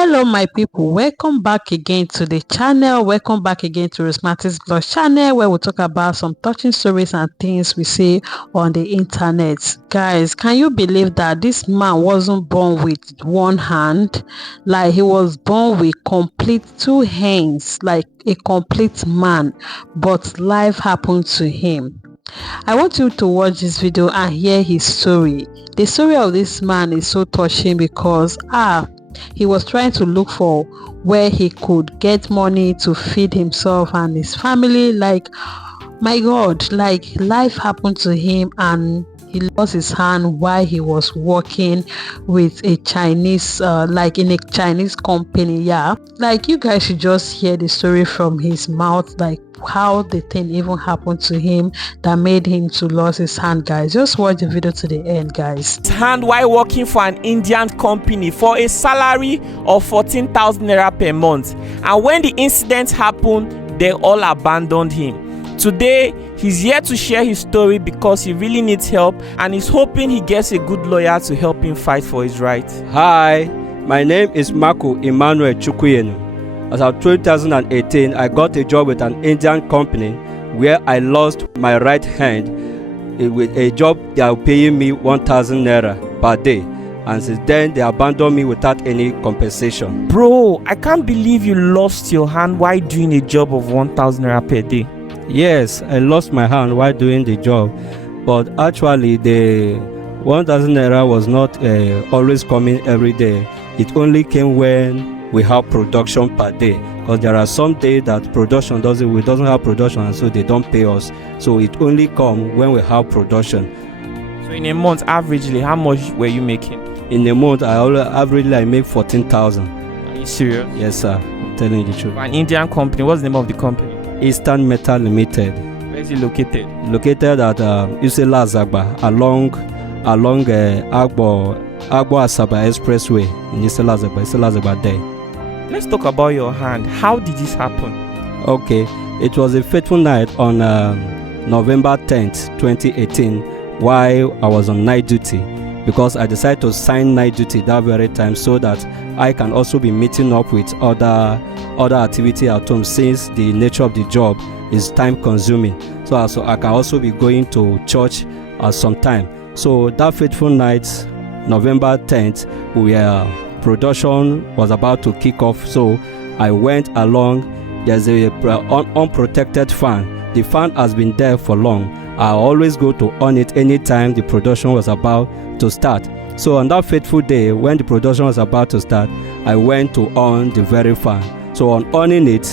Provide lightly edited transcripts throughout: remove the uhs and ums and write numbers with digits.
Hello my people, welcome back again to the channel. Welcome back again to Rosemary's Blog channel, where we talk about some touching stories and things we see on the internet. Guys, can you believe that this man wasn't born with one hand? Like, he was born with complete two hands, like a complete man, but life happened to him. I want you to watch this video and hear his story. The story of this man is so touching because he was trying to look for where he could get money to feed himself and his family. Like, my God, like, life happened to him and he lost his hand while he was working with a Chinese like in a Chinese company. Yeah, like, you guys should just hear the story from his mouth, like how the thing even happened to him that made him to lose his hand. Guys, just watch the video to the end, guys. His hand while working for an Indian company for a salary of 14,000 naira per month, and when the incident happened, they all abandoned him. Today he's here to share his story because he really needs help and he's hoping he gets a good lawyer to help him fight for his rights. Hi, my name is Marco Emmanuel Chukwuyenu. As of 2018, I got a job with an Indian company where I lost my right hand with a job they are paying me 1,000 naira per day. And since then, they abandoned me without any compensation. Bro, I can't believe you lost your hand while doing a job of 1,000 naira per day. Yes, I lost my hand while doing the job. But actually, the 1,000 naira was not always coming every day. It only came when we have production per day, because there are some days that we doesn't have production, and so they don't pay us. So it only come when we have production. So in a month, averagely, how much were you making? In a month, I make 14,000. Are you serious? Yes, sir. I'm telling you the truth. For an Indian company, what's the name of the company? Eastern Metal Limited. Where is it located? Located at L0SE along Agbo Asaba Expressway in L0SE there. Let's talk about your hand. How did this happen? Okay, it was a fateful night on November 10th, 2018, while I was on night duty, because I decided to sign night duty that very time so that I can also be meeting up with other activity at home, since the nature of the job is time consuming. So I can also be going to church at some time. So that fateful night, November 10th, production was about to kick off. So I went along. There's a unprotected fan. The fan has been there for long. I always go to on it anytime the production was about to start. So on that fateful day, when the production was about to start, I went to on the very fan. So on owning it,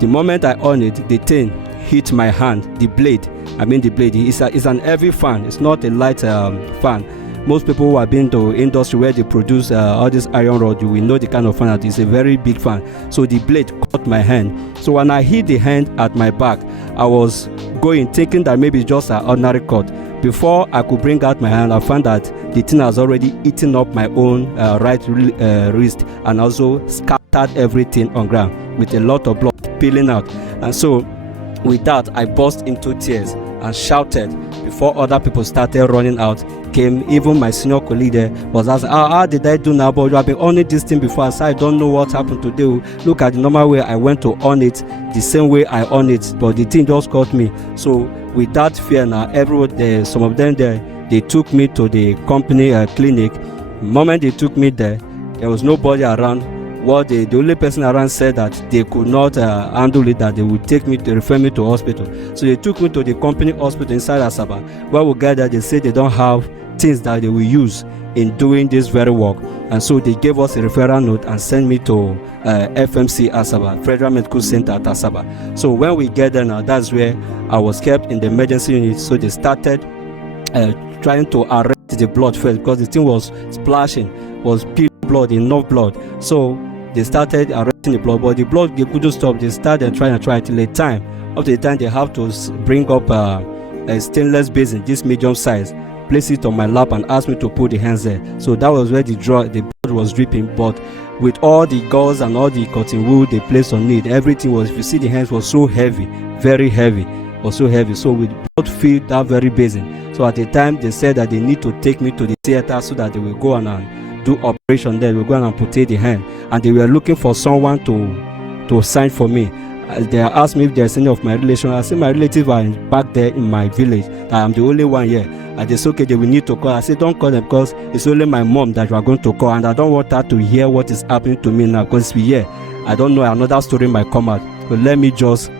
the moment I on it, the thing hit my hand. The blade is an heavy fan. It's not a light fan. Most people who have been to industry where they produce all this iron rod, you will know the kind of fan that is. A very big fan. So the blade caught my hand. So when I hit the hand at my back, I was going thinking that maybe it's just an ordinary cut. Before I could bring out my hand, I found that the thing has already eaten up my own right wrist and also scattered everything on ground with a lot of blood spilling out. And so with that, I burst into tears and shouted before other people started running out. Even my senior colleague there was asking, how did I do now? But you have been on it this thing before. I said, I don't know what happened today. Look at the normal way I went to on it, the same way I on it, but the thing just caught me. So with that fear now, everyone, some of them there, they took me to the company clinic. The moment they took me there was nobody around. The only person around said that they could not handle it, that they would refer me to hospital. So they took me to the company hospital inside Asaba. Where we got there, they said they don't have things that they will use in doing this very work. And so they gave us a referral note and sent me to FMC Asaba, Federal Medical Center at Asaba. So when we get there now, that's where I was kept in the emergency unit. So they started trying to arrest the blood first, because the thing was splashing, was peeling blood, enough blood. So they started arresting the blood, but the blood, they couldn't stop. They started trying till the time. Up to the time, they have to bring up a stainless basin, this medium size, place it on my lap and ask me to put the hands there. So that was where the blood was dripping. But with all the gauze and all the cotton wool they placed on it, everything was, if you see, the hands was so heavy, very heavy, was so heavy. So with blood filled that very basin. So at the time, they said that they need to take me to the theater so that they will go on and do operation there. We go and amputate the hand, and they were looking for someone to sign for me. They asked me if there's any of my relation. I said my relatives are back there in my village. I'm the only one here. And they said, okay, they will need to call. I said, don't call them, because it's only my mom that you are going to call, and I don't want her to hear what is happening to me now, because we hear. I don't know, another story might come out. But let me just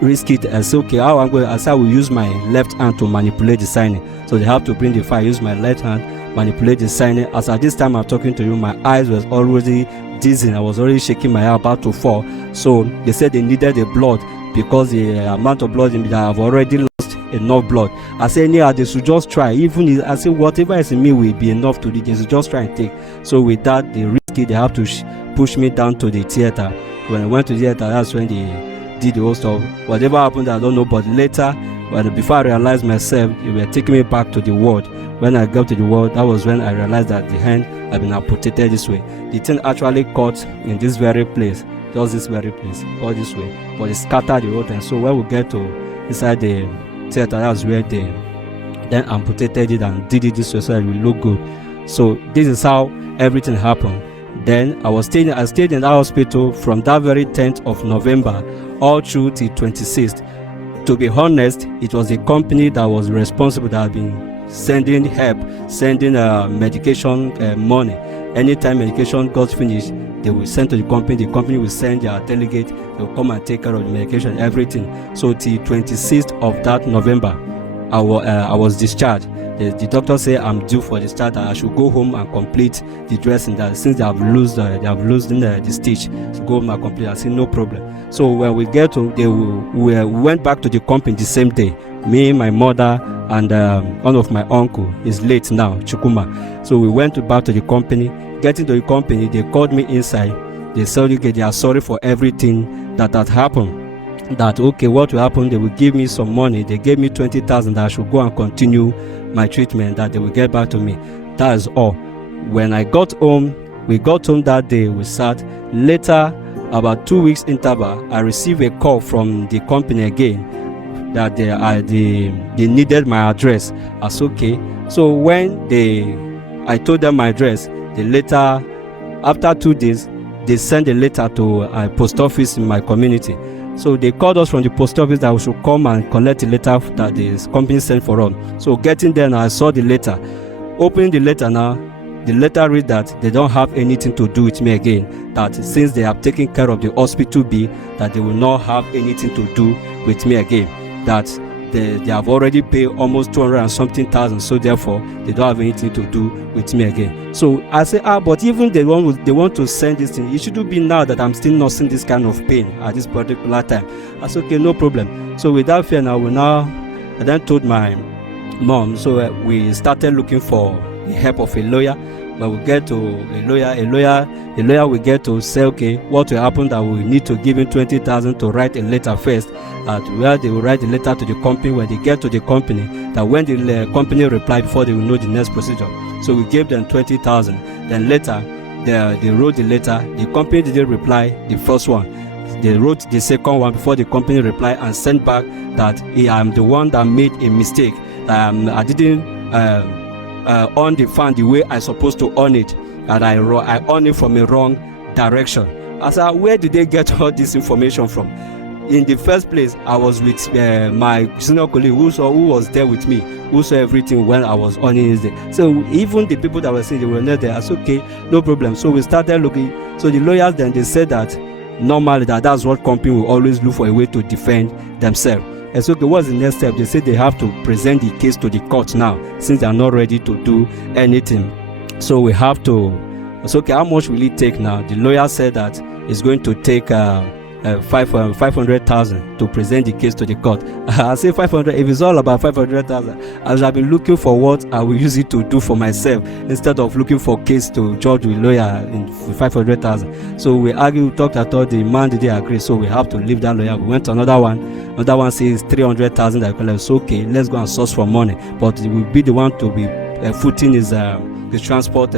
risk it. I said, okay, how I'm going. I said I will use my left hand to manipulate the signing. So they have to bring the file. I use my left hand, manipulate the signing. As at this time I'm talking to you, my eyes was already dizzy. I was already shaking my head, about to fall. So they said they needed the blood, because the amount of blood in me, that I've already lost enough blood. I said, yeah, they should just try. Even I said, whatever is in me will be enough to do. They should just try and take. So with that, they risk it. They have to push me down to the theater. When I went to the theater, that's when they did the whole stuff. Whatever happened, I don't know. But later, before I realized myself, they were taking me back to the ward. When I got to the ward, that was when I realized that the hand had been amputated this way. The thing actually cut in this very place, just this very place, all this way, but it scattered the whole thing. So when we get to inside the theater, that's where they then amputated it and did it this way, so it will look good. So this is how everything happened. Then I stayed in that hospital from that very 10th of November all through till 26th. To be honest, it was the company that was responsible, that had been sending help, sending medication money. Anytime medication got finished, they will send to the company. The company will send their delegate. They will come and take care of the medication, everything. So till 26th of that November, I was discharged. The doctor said I'm due for discharge, that I should go home and complete the dressing, that since they have lost the stitch, so go home and complete. I said no problem. So when we get to, we went back to the company the same day. Me, my mother, and one of my uncle is late now, Chukuma. So we went back to the company. Getting to the company, they called me inside. They said, okay, they are sorry for everything that had happened. That okay, what will happen? They will give me some money. They gave me 20,000 that I should go and continue my treatment, that they will get back to me. That is all. When I got home, we got home that day, we sat. Later, about 2 weeks interval, I received a call from the company again, that they needed my address. I said okay. So when I told them my address, they later, after 2 days, they sent a letter to a post office in my community. So they called us from the post office that we should come and collect the letter that the company sent for us. So getting there now, I saw the letter. Opening the letter now, the letter read that they don't have anything to do with me again. That since they have taken care of the hospital bill, that they will not have anything to do with me again. That they have already paid almost 200 and something thousand. So therefore, they don't have anything to do with me again. So I say, but even they want to send this thing. It shouldn't be now that I'm still not seeing this kind of pain at this particular time. I said, okay, no problem. So without fear I then told my mom. So we started looking for the help of a lawyer. But we get to a lawyer will get to say, okay, what will happen, that we need to give him 20,000 to write a letter first, where they will write the letter to the company. When they get to the company, that when the company reply, before they will know the next procedure. So we gave them 20,000. Then later, they wrote the letter. The company didn't reply the first one. They wrote the second one before the company replied and sent back that I'm the one that made a mistake. I didn't on the fan the way I supposed to on it, and I on it from a wrong direction. I said, where did they get all this information from? In the first place, I was with my senior colleague who was there with me, who saw everything when I was on it. So even the people that were saying they were not there, I said, okay, no problem. So we started looking. So the lawyers then, they said that normally that's what company will always look for, a way to defend themselves. And so, okay, what's the next step? They said they have to present the case to the court now, since they are not ready to do anything. So we have to. So okay, how much will it take now? The lawyer said that it's going to take 500,000 to present the case to the court. I say 500. If it's all about 500,000, I have been looking for what I will use it to do for myself, instead of looking for case to judge with lawyer in 500,000. So we argued, we talked at all. The man didn't agree, so we have to leave that lawyer. We went to another one. Another one says 300,000. I call it. So okay, let's go and source for money, but it will be the one to be footing his transport.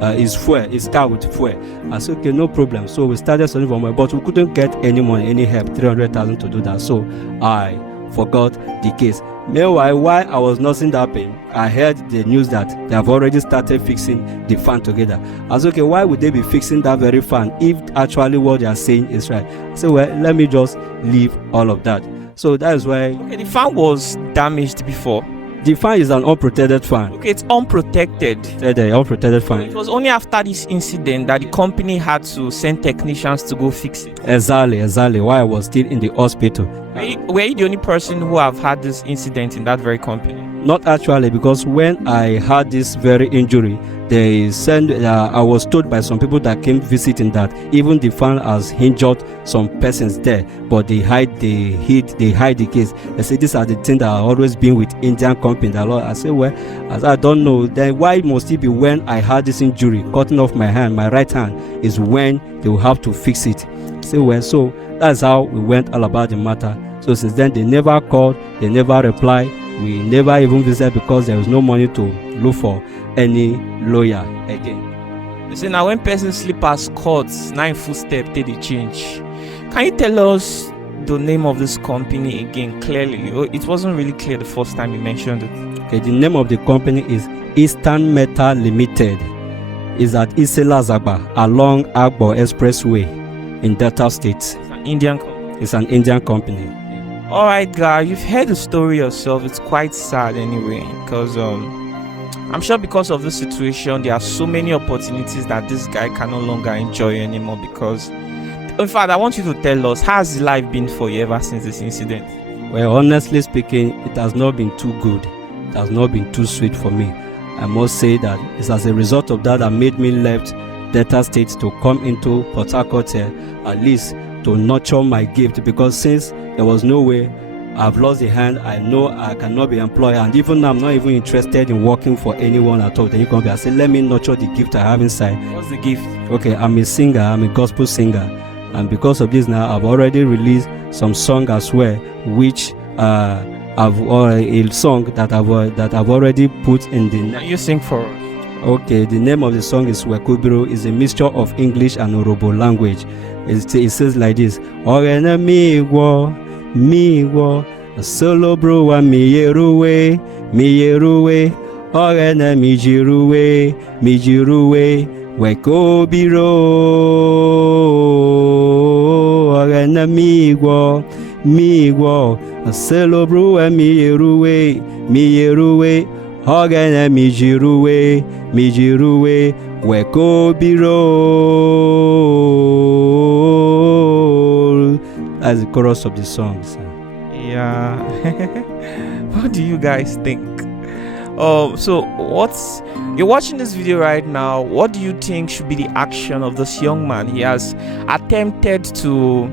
His fuel, his car with fuel. I said, okay, no problem. So we started searching for money, but we couldn't get any money, any help, 300,000 to do that. So I forgot the case. Meanwhile, while I was nursing that pain, I heard the news that they have already started fixing the fan together. I was okay, why would they be fixing that very fan if actually what they are saying is right? I said, well, let me just leave all of that. So that is why. Okay, the fan was damaged before. The fan is an unprotected fan. Okay, it's unprotected. The unprotected fan. It was only after this incident that the company had to send technicians to go fix it. Exactly. While I was still in the hospital. Were you the only person who have had this incident in that very company? Not actually, because when I had this very injury, they sent. I was told by some people that came visiting that even the fan has injured some persons there, but they hide the case. They say these are the things that are always been with Indian company. I say, well, as I don't know, then why must it be when I had this injury, cutting off my hand, my right hand, is when they will have to fix it? I say, well, so that's how we went all about the matter. So since then, they never called, they never replied. We never even visited because there was no money to look for any lawyer again. You see, now when person sleep as courts, 9 footstep they change. Can you tell us the name of this company again clearly? It wasn't really clear the first time you mentioned it. Okay, the name of the company is Eastern Metal Limited. It's at L0SE along Agbo Expressway in Delta State. It's an Indian company. It's an Indian company. All right, guys, you've heard the story yourself. It's quite sad anyway, because I'm sure because of this situation, there are so many opportunities that this guy can no longer enjoy anymore. Because, in fact, I want you to tell us, how has life been for you ever since this incident? Well, honestly speaking, it has not been too good. It has not been too sweet for me. I must say that it's as a result of that made me left Delta State to come into Port Harcourt at least to nurture my gift, because since there was no way, I've lost the hand, I know I cannot be employed, and even now I'm not even interested in working for anyone at all. Then you come here and say, let me nurture the gift I have inside. What's the gift? Okay, I'm a singer, I'm a gospel singer, and because of this now I've already released some song as well, which a song that I've already put in the. Can you sing for us? Okay, the name of the song is Wekubiro. Is a mixture of English and Yoruba language. It says like this: Orena miwo, solo bro mi yeruwe, orena mi jiruwe, Wekubiro, orena miwo, solo bro mi yeruwe. Ogene mi jiruwe, Wekubiro. That's the chorus of the song. So. Yeah. What do you guys think? So you're watching this video right now. What do you think should be the action of this young man? He has attempted to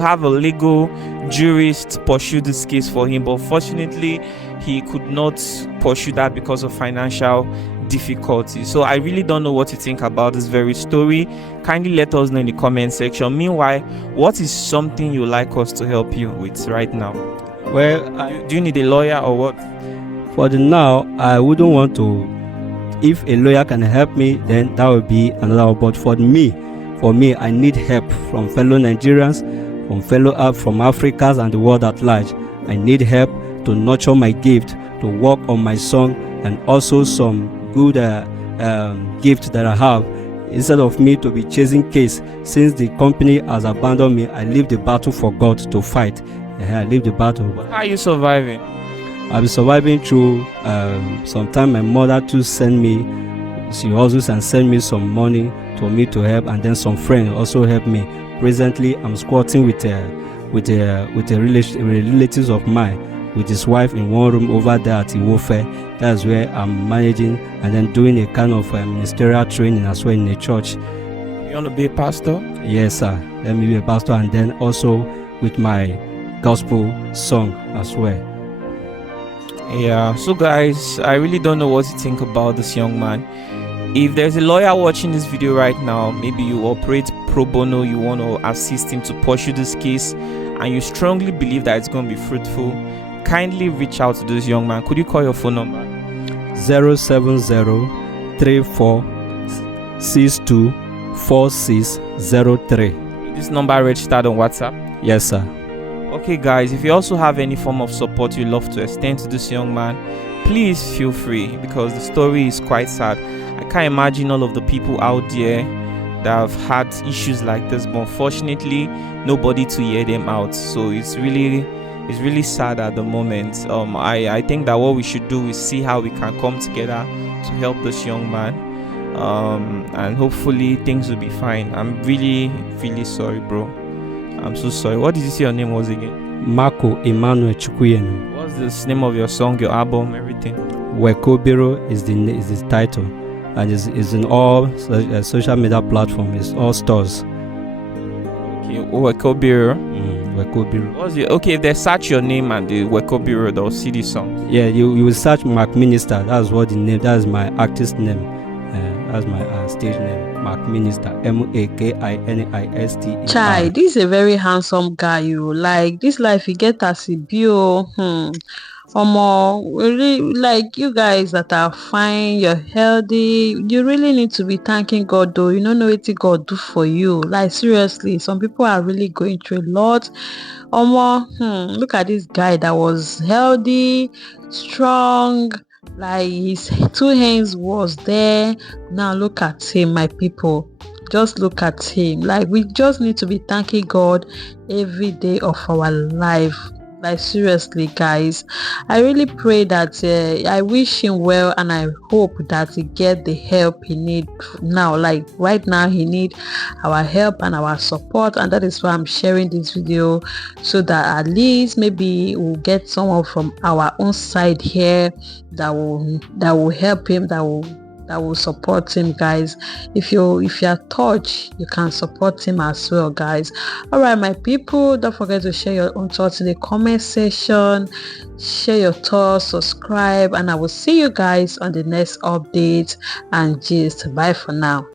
have a legal jurist pursue this case for him, but fortunately he could not pursue that because of financial difficulties. So I really don't know what you think about this very story. Kindly let us know in the comment section. Meanwhile, what is something you like us to help you with right now? Well, do you need a lawyer or what? For the now, I wouldn't want to. If a lawyer can help me, then that would be another. But for me, I need help from fellow Nigerians, from Africans and the world at large. I need help to nurture my gift, to work on my song, and also some good gift that I have. Instead of me to be chasing case, since the company has abandoned me, I leave the battle for God to fight. I leave the battle. How are you surviving? I've been surviving through. Sometimes my mother too send me. She also send me some money for me to help, and then some friends also help me. Presently, I'm squatting with relatives of mine, with his wife in one room over there at Iwofe. That's where I'm managing and then doing a kind of ministerial training as well in a church. You want to be a pastor? Yes, sir. Let me be a pastor, and then also with my gospel song as well. Yeah, so guys, I really don't know what to think about this young man. If there's a lawyer watching this video right now, maybe you operate pro bono, you want to assist him to pursue this case, and you strongly believe that it's going to be fruitful, kindly reach out to this young man. Could you call your phone number? 070-3462-4603. This number registered on WhatsApp? Yes, sir. Okay guys, if you also have any form of support you love to extend to this young man, please feel free, because the story is quite sad. I can't imagine all of the people out there that have had issues like this, but unfortunately nobody to hear them out. So it's really sad at the moment. I think that what we should do is see how we can come together to help this young man, and hopefully things will be fine. I'm really sorry, bro. I'm so sorry. What did you say your name was again? Marco Emmanuel Chukwuyenu. What's the name of your song, your album, everything? Wekobiro is the title, and it's in all social media platforms. It's all stores. Okay, Wekobiro. Wekobiro. Okay, if they search your name and the Wekobiro, they'll see the song. Yeah, you will search Mark Minister. That's what the name. That is my artist name. That's my stage name. Mark Minister. MAKINISTE. Chai, this is a very handsome guy. You like this life, you get as a bio. Really, like, you guys that are fine, you're healthy, you really need to be thanking God, though. You don't know what God do for you. Like, seriously, some people are really going through a lot. Look at this guy that was healthy, strong, like his 2 hands was there. Now look at him, my people. Just look at him. Like, we just need to be thanking God every day of our life. Like, seriously, guys, I really pray that I wish him well, and I hope that he get the help he need now. Like, right now he need our help and our support, and that is why I'm sharing this video, so that at least maybe we'll get someone from our own side here that will help him, that will support him, guys. If you are touched, you can support him as well, guys. All right, my people, don't forget to share your own thoughts in the comment section. Share your thoughts, subscribe, and I will see you guys on the next update. And just bye for now.